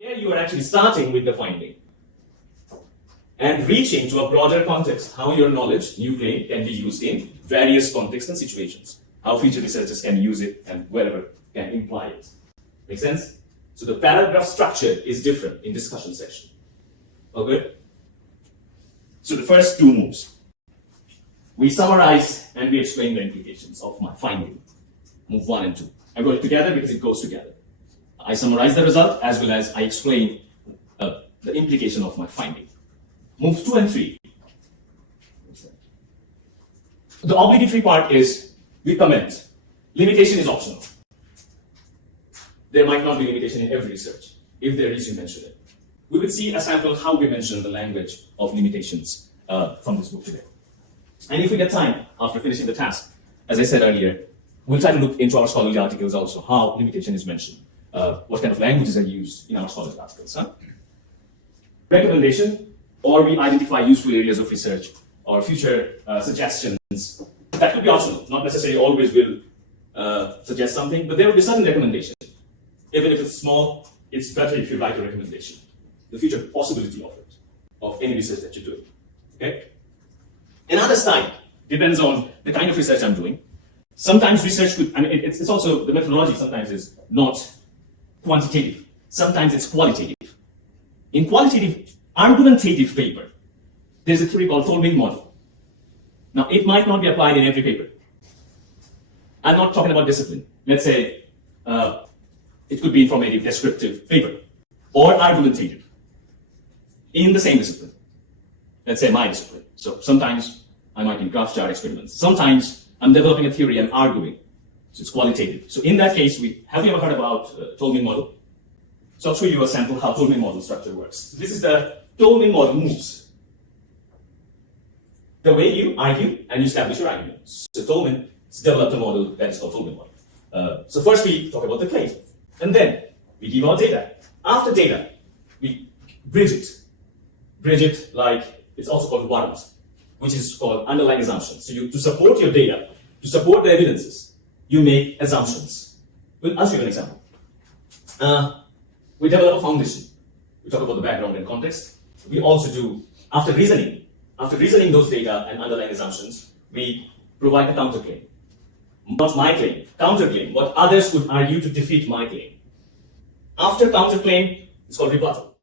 Here you are actually starting with the finding and reaching to a broader context, how your knowledge, you claim, can be used in various contexts and situations, how future researchers can use it and wherever can imply it. Make sense? So the paragraph structure is different in discussion section. Okay? So the first two moves. We summarize and we explain the implications of my finding. Move 1 and 2. I wrote it together because it goes together. I summarize the result as well as I explain the implication of my finding. Move 2 and 3. The obligatory part is we comment. Limitation is optional. There might not be limitation in every research. If there is, you mention it. We will see a sample how we mention the language of limitations from this book today. And if we get time after finishing the task, as I said earlier, we'll try to look into our scholarly articles also, how limitation is mentioned, what kind of languages are used in our scholarly articles. Recommendation, or we identify useful areas of research or future suggestions. That could be optional, not necessarily always will suggest something, but there will be certain recommendation. Even if it's small, it's better if you write a recommendation. The future possibility of it, of any research that you're doing. Okay? Another style depends on the kind of research I'm doing. Sometimes research could, it's also, the methodology sometimes is not quantitative. Sometimes it's qualitative. In qualitative, argumentative paper, there's a theory called Toulmin model. Now, it might not be applied in every paper. I'm not talking about discipline. Let's say it could be informative, descriptive paper, or argumentative in the same discipline. Let's say my discipline. So sometimes I might do graph chart experiments. Sometimes I'm developing a theory, I'm arguing. So it's qualitative. So in that case, have you ever heard about Toulmin model? So I'll show you a sample how Toulmin model structure works. This is the Toulmin model moves. The way you argue and you establish your argument. So Toulmin has developed a model that is called Toulmin model. So first we talk about the claim. And then we give our data. After data, we bridge it. Bridge it like, it's also called warrant, which is called underlying assumptions. So to support your data, to support the evidences, you make assumptions. I'll show you an example. We develop a foundation. We talk about the background and context. We also do, after reasoning those data and underlying assumptions, we provide the counterclaim. Not my claim, counterclaim, what others could argue to defeat my claim. After counterclaim, it's called rebuttal.